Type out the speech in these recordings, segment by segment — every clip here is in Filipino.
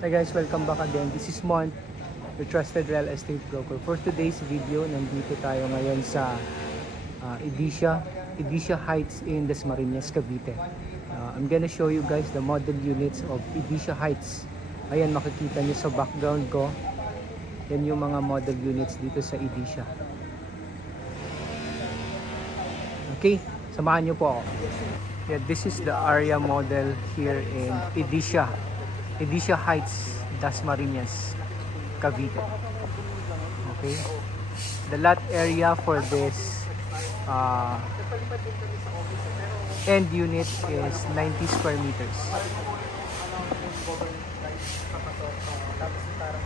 Hi guys, welcome back again. This is Mont, your trusted real estate broker. For today's video, nandito tayo ngayon sa Edisha Heights in Dasmariñas, Cavite. I'm gonna show you guys the model units of Edisha Heights. Ayan, makikita nyo sa background ko. Yan yung mga model units dito sa Edisha. Okay, samahan nyo po ako. Yeah, this is the area model here in Edisha Heights, Dasmariñas, Cavite. Okay, the lot area for this end unit is 90 square meters.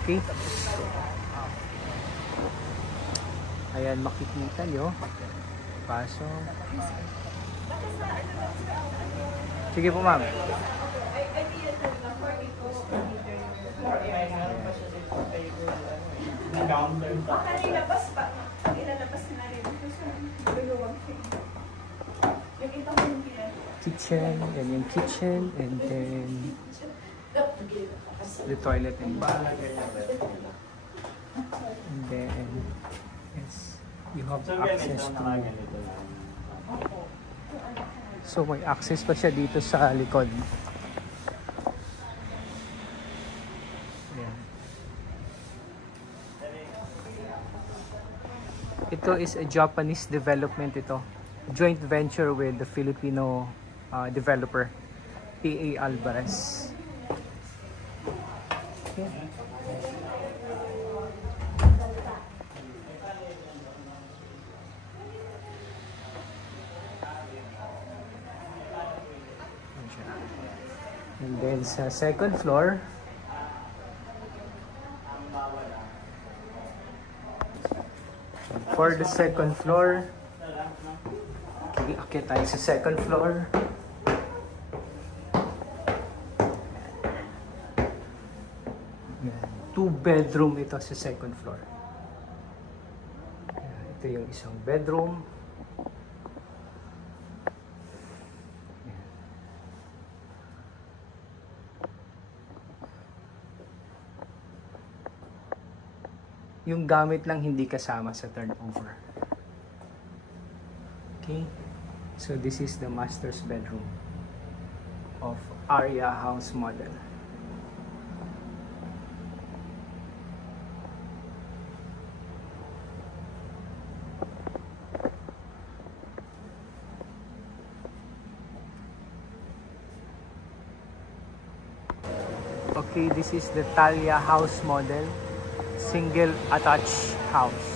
Okay, ayan, makikita nyo. Pasok. Sige po, ma'am. Ilalabas pa. Ilalabas na rin. Kitchen, yan yung kitchen, and then the toilet and bath. And then, yes, you have access to. So may access pa siya dito sa likod. Ayan. Ito is a Japanese development ito. Joint venture with the Filipino developer, PA Alvarez. Okay. And then sa second floor, for the second floor, okay, tayo sa second floor. Two bedroom ito sa second floor. Ito yung isang bedroom. Yung gamit lang hindi kasama sa turnover. Okay, so this is the master's bedroom of Aria house model. Okay, this is the Talia house model. Single attached house.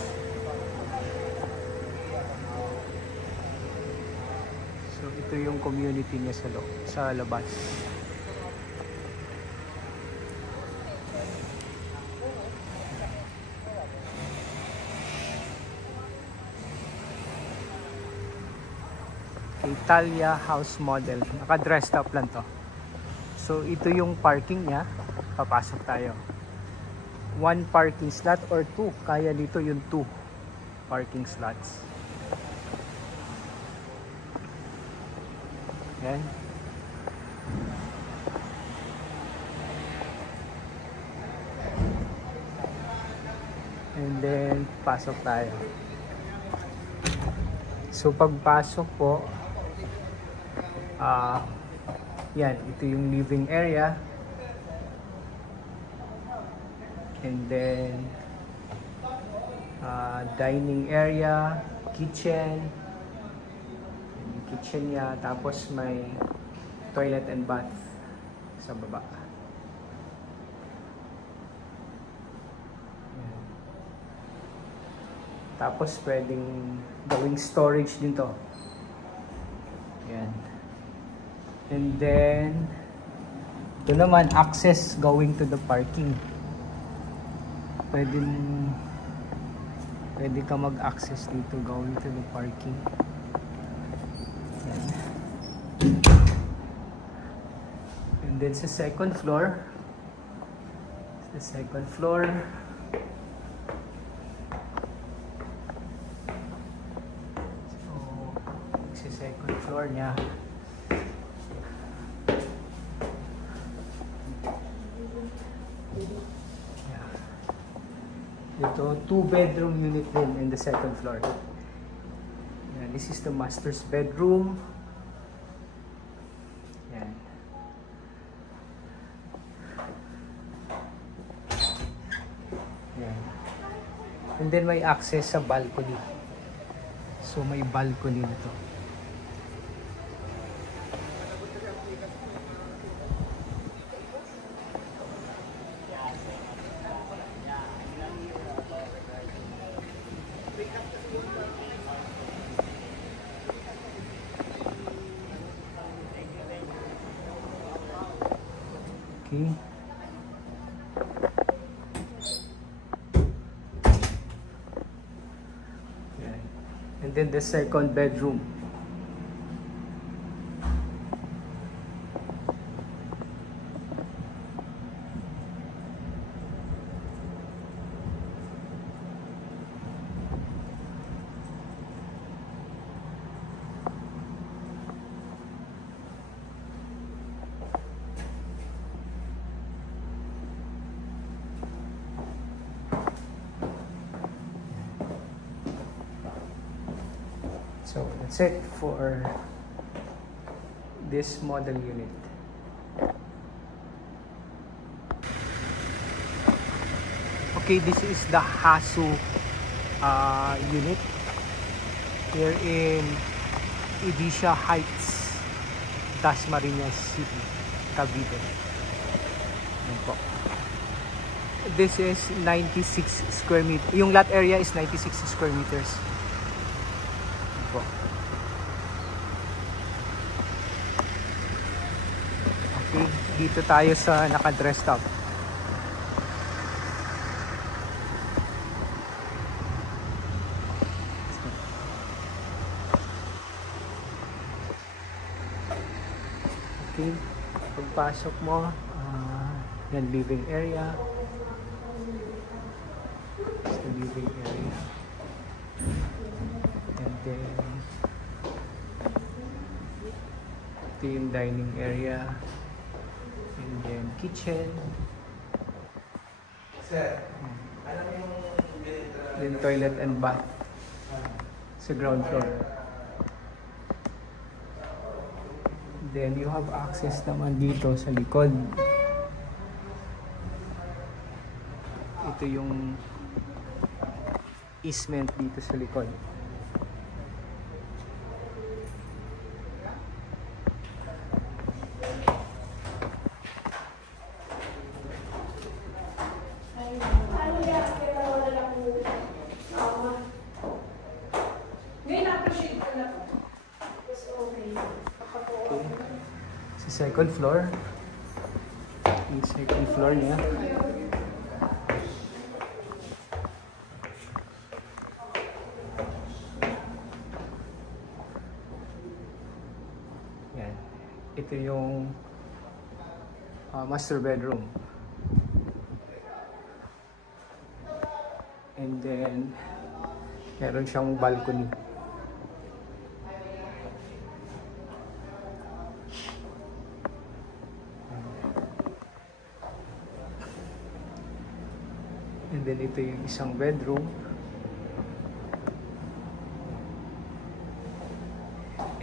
So ito yung community niya sa labas. Italia house model. Naka-dressed up lang to. So ito yung parking niya. Papasok tayo. One parking slot or two. Kaya dito yung two parking slots. Yan. And then pasok tayo. So pagpasok po, yan, ito yung living area. And then dining area, kitchen, yung kitchen niya, tapos may toilet and bath sa baba. Ayan. Tapos pwedeng gawing storage din to. Ayan. And then ito naman, access going to the parking. Pwede ka mag-access dito going to the parking. Yan. And then sa second floor, so sa second floor niya, Ito, 2-bedroom unit din in the second floor. Yan, this is the master's bedroom. Yan. Yan. And then may access sa balcony. So may balcony na to. Okay. Yan. And then the second bedroom. So that's it for this model unit. Okay, this is the Hasu unit here in Edisha Heights, Dasmariñas City, Cavite. Yan po. This is 96 square meters. Yung lot area is 96 square meters. Po. Okay, dito tayo sa naka-dress up. Okay, pagpasok mo, yan living area. It's the living area. And then ito yung dining area, and then kitchen, then toilet and bath sa ground floor. Then you have access naman dito sa likod. Ito yung easement dito sa likod. Sa second floor, yung second floor niya. Yan. Ito yung master bedroom. And then meron siyang balcony. And then ito yung isang bedroom.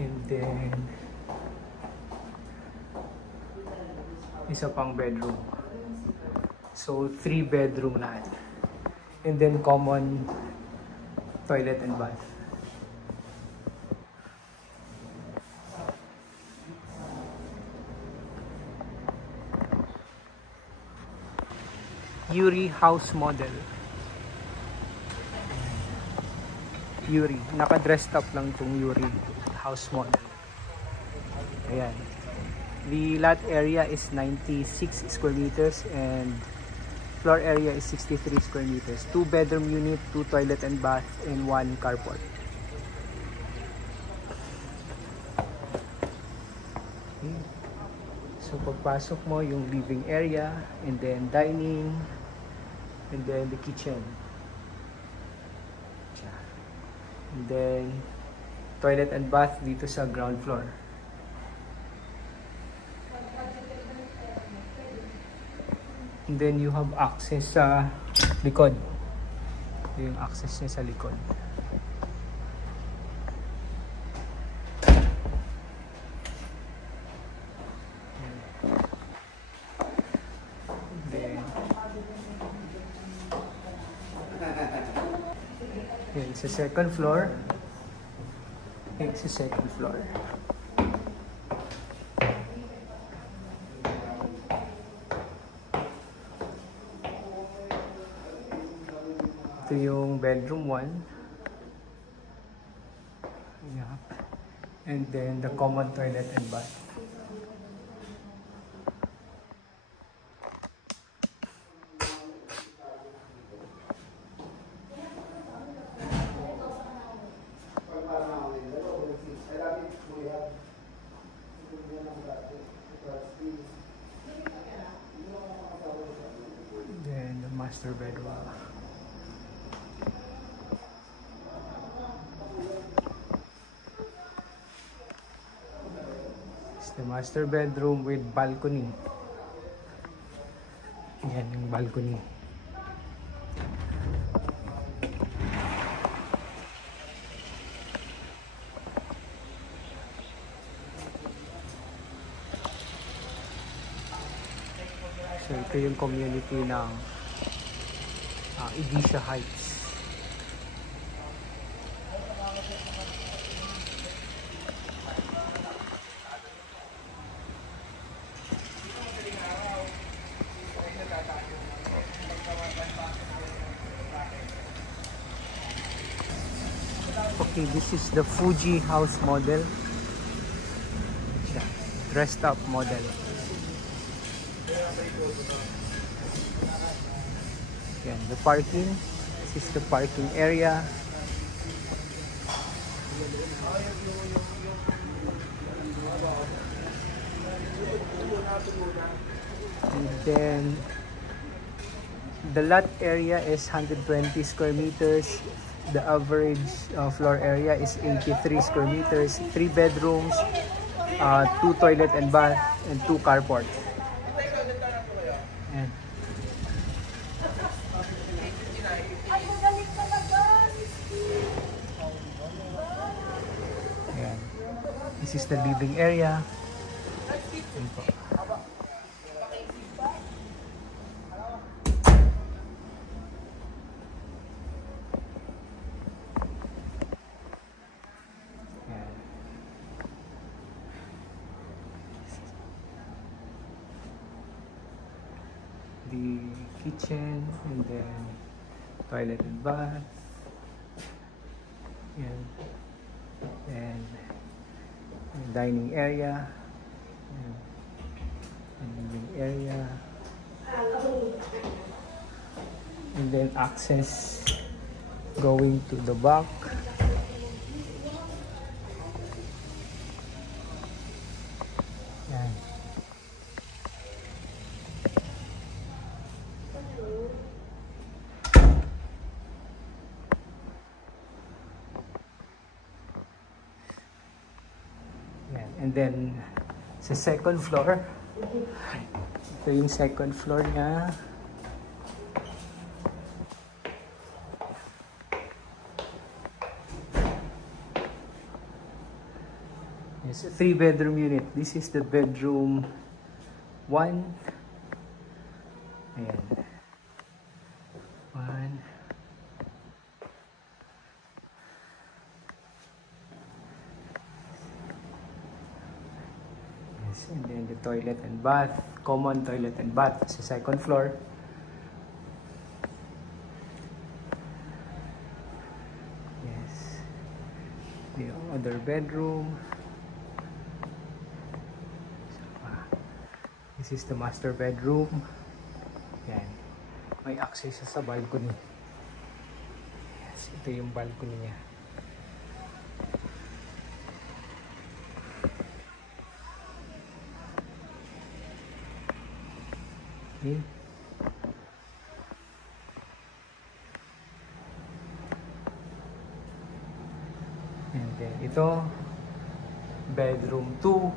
And then isa pang bedroom. So 3 bedroom lahat. And then common toilet and bath. Yuri house model. Yuri. Naka-dressed up lang itong Yuri house model. Ayan. The lot area is 96 square meters and floor area is 63 square meters. 2 bedroom unit, 2 toilet and bath, and 1 carport. Okay. So pagpasok mo yung living area, and then dining, and then the kitchen. And then toilet and bath dito sa ground floor. And then you have access sa likod. Ito yung access niya sa likod. Then, yun, sa second floor. Yun, sa second floor. Ito yung bedroom 1. Yeah. And then the common toilet and bath. Then the master bedroom. It's the master bedroom with balcony. Yan yung balcony. So ito yung community ng Edisha Heights. Okay, this is the Fuji house model. Yeah, dressed up model. Yan, the parking. This is the parking area. And then the lot area is 120 square meters. The average floor area is 83 square meters. 3 bedrooms, 2 toilet and bath, and 2 carports. And ayan. This is the living area. Ayan po. Ayan. The kitchen and then toilet and bath. Ayan. And dining area. Ayan. And living area. And then access going to the back. Ayan. Ayan. And then sa second floor, ito yung second floor niya. It's a 3-bedroom unit. This is the bedroom 1. Ayan. 1. Yes, and then the toilet and bath, common toilet and bath sa second floor. Yes. The other bedroom. This is the master bedroom. Yan. May access sa balcony. Yes, ito yung balcony niya. Okay. And then ito, bedroom 2.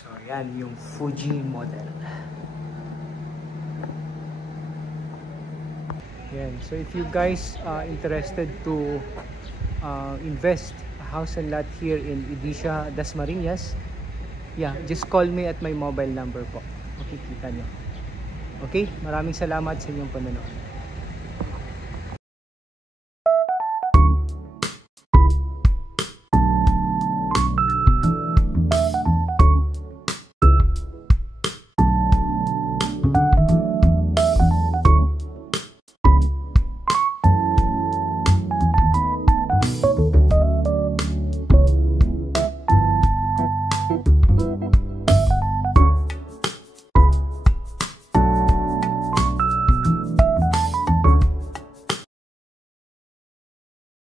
So, yan yung Fuji model. Yan. So, if you guys are interested to invest a house and lot here in Edisha, Dasmariñas, yeah, just call me at my mobile number po. Makikita nyo. Okay? Maraming salamat sa inyong panonood.